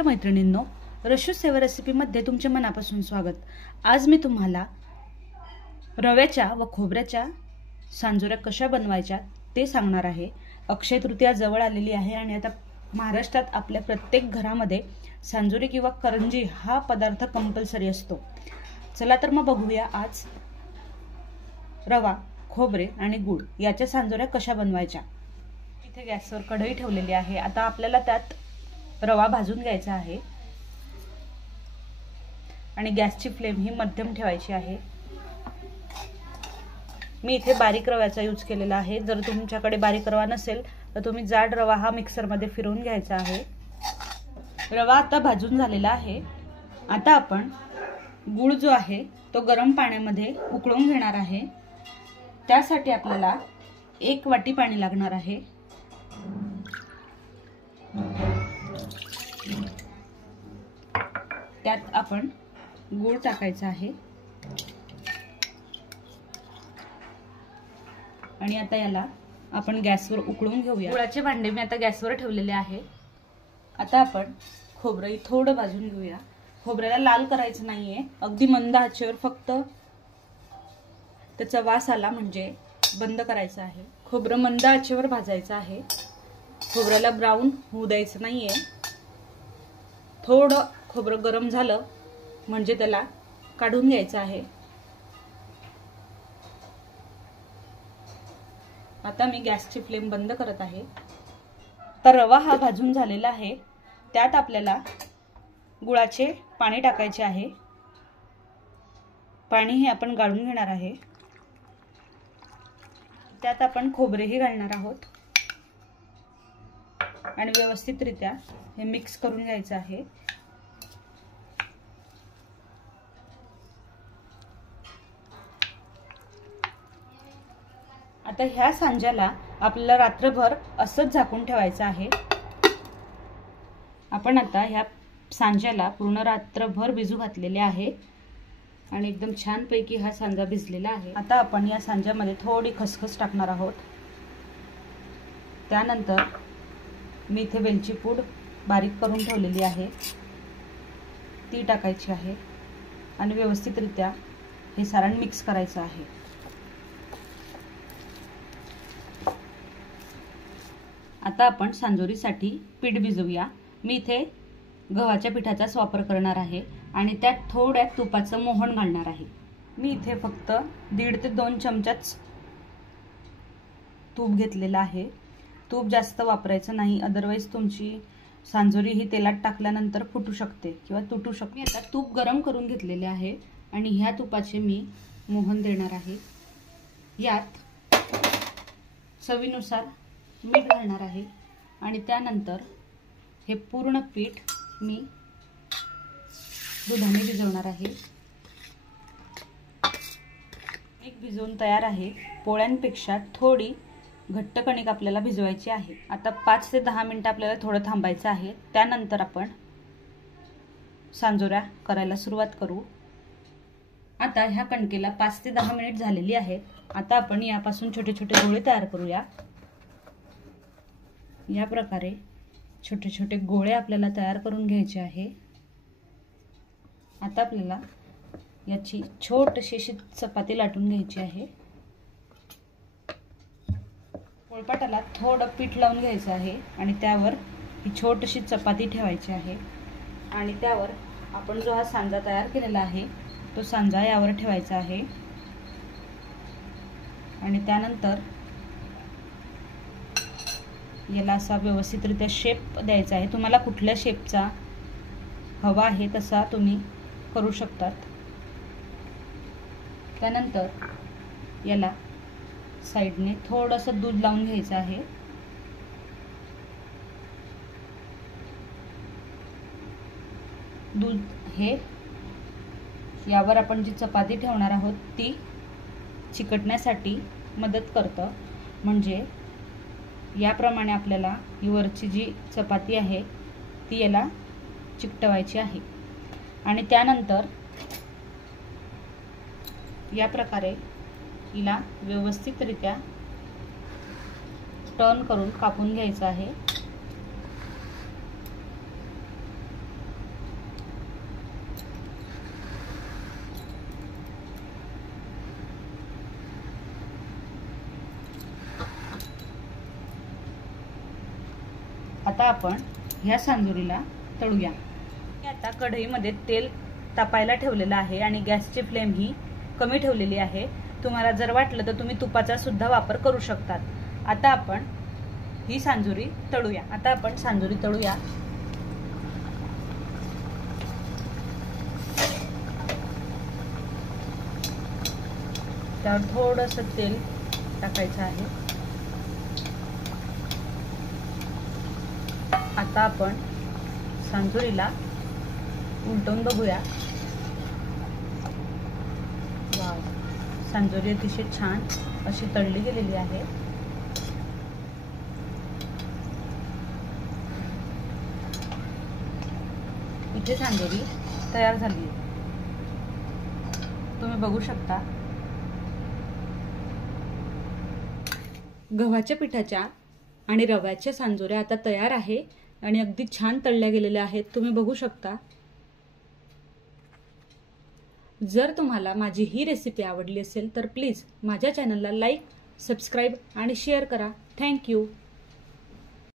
नमस्कार मैत्रिणींनो, रशू सेवा रेसिपीमध्ये तुमचे मनापासून स्वागत। आज मी तुम्हाला रव्याच्या व खोबऱ्याच्या सांजोऱ्या कशा बनवायच्या ते सांगणार आहे। अक्षय तृतीया जवळ आलेली आहे आणि आता महाराष्ट्रात आपल्या प्रत्येक घरामध्ये सांजोरी किंवा करंजी हा पदार्थ कंपल्सरी असतो। चला तर मग बघूया आज रवा, खोबरे आणि गूळ याच्या सांजोऱ्या कशा बनवायच्या। इथे गॅसवर कढई ठेवलेली आहे। आता आपल्याला त्यात रवा भाजून घ्यायचा आहे आणि गॅसची फ्लेम ही मध्यम ठेवायची आहे। मी इथे बारीक रव्याचा यूज केलेला आहे। जर तुमच्याकडे बारीक रवा नसेल तर तुम्ही जाड रवा हा मिक्सर मध्ये फिरवून घ्यायचा आहे। रवा आता भाजून झालेला आहे। आता आपण गूळ जो आहे तो गरम पाण्यामध्ये उकळून घेणार आहे। त्यासाठी आपल्याला 1 वाटी पाणी लागणार आहे। त्यात आपण गूळ टाकायचा आहे आणि आता याला आपण गॅसवर उकळून घेऊया। गुळाचे भांडे मी आता गॅसवर ठेवलेले आहे। आता आपण खोबरं थोडं भाजून घेऊया। खोबऱ्याला लाल करायचं नाहीये, अगदी मंद आचेवर फक्त त्याचा वास आला म्हणजे बंद करायचं आहे। खोबरं मंद आचेवर भाजायचं आहे। खोबऱ्याला ब्राऊन होऊ द्यायचं नाहीये। थोडं खोबरं गरम झालं म्हणजे त्याला काढून घ्यायचं आहे। आता मी गॅसची फ्लेम बंद करत आहे। तर रवा हा भाजून झालेला आहे। त्यात आपल्याला गुळाचे पाणी टाकायचे आहे। पाणी हे आपण गाळून घेणार आहे। त्यात आपण खोबरेही घालणार आहोत आणि व्यवस्थितरित्या हे मिक्स करून घ्यायचं आहे। आता ह्या सांज्याला आपल्याला रात्रभर असंच झाकून ठेवायचं आहे। आपण आता ह्या सांज्याला पूर्ण रात्रभर भिजू घातलेले आहे आणि एकदम छान पैकी हा सांजा भिजलेला आहे। आता आपण या सांज्यामध्ये थोडी खसखस टाकणार आहोत। त्यानंतर मी इथे वेलची पूड बारीक करून ठेवलेली आहे ती टाकायची आहे आणि व्यवस्थितरित्या हे सारण मिक्स करायचं आहे। आता आपण सांजोरीसाठी पीठ भिजवूया। मी इथे गव्हाच्या पिठाचाच वापर करणार आहे आणि त्यात थोड्या तुपाचं मोहन घालणार आहे। मी इथे फक्त 1.5 ते 2 चमचाच तूप घेतलेलं आहे। तूप जास्त वापरायचं नाही, अदरवाईज तुमची सांजोरी ही तेलात टाकल्यानंतर फुटू शकते किंवा तुटू शकते। मी आता तूप गरम करून घेतलेले आहे आणि ह्या तुपाचे मी मोहन देणार आहे। यात चवीनुसार मीठ घालणार आहे आणि त्यानंतर हे पूर्ण पीठ मी दुधाने भिजवणार आहे। एक भिजवून तयार आहे। पोळ्यांपेक्षा थोडी घट्ट कणिक आपल्याला भिजवायची आहे। आता 5 ते 10 मिनिटं आपल्याला थोडं थांबायचं आहे। त्यानंतर आपण सांजोऱ्या करायला सुरुवात करू। आता ह्या कणकेला 5 ते 10 मिनिट झालेली आहेत। आता आपण यापासून छोटे छोटे गोळे तयार करूया। या प्रकारे छोटे छोटे गोळे आपल्याला तयार करून घ्यायचे आहे। आता आपल्याला याची छोटीशी अशी चपाती लाटून घ्यायची आहे। पोळपाटाला थोडं पीठ लावून घ्यायचं आहे आणि त्यावर ही छोटीशी चपाती ठेवायची आहे आणि त्यावर आपण जो हा सांजा तयार केलेला आहे तो सांजा यावर ठेवायचा आहे आणि त्यानंतर याला असा व्यवस्थितरित्या शेप द्यायचा आहे। तुम्हाला कुठल्या शेपचा हवा आहे तसा तुम्ही करू शकतात। त्यानंतर याला साइडने थोडंसं दूध लावून घ्यायचं आहे। दूध हे यावर आपण जी चपाती ठेवणार आहोत ती चिकटण्यासाठी मदत करतं। म्हणजे याप्रमाणे आपल्याला ही वरची जी चपाती आहे ती याला चिकटवायची आहे आणि त्यानंतर या प्रकारे हिला व्यवस्थितरित्या टर्न करून कापून घ्यायचं आहे। आता आपण ह्या सांजोरीला तळूया। आता कढईमध्ये तेल तापायला ठेवलेलं आहे आणि गॅसची फ्लेम ही कमी ठेवलेली आहे। तुम्हाला जर वाटलं तर तुम्ही तुपाचा सुद्धा वापर करू शकतात। आता आपण ही सांजोरी तळूया। आता आपण सांजोरी तळूया। त्यावर थोडंसं तेल टाकायचं आहे। आता आपण सांजोरीला उलटवून बघूया। वाव, सांजोरी अतिशय छान अशी तळली गेलेली आहे। इथे सांजोरी तयार झाली आहे, तुम्ही बघू शकता। गव्हाच्या पिठाच्या आणि रव्याच्या सांजोऱ्या आता तयार आहे आणि अगदी छान तळल्या गेलेल्या आहेत, तुम्ही बघू शकता। जर तुम्हाला माझी ही रेसिपी आवडली असेल तर प्लीज माझ्या चॅनलला लाईक, सबस्क्राईब आणि शेअर करा। थँक्यू।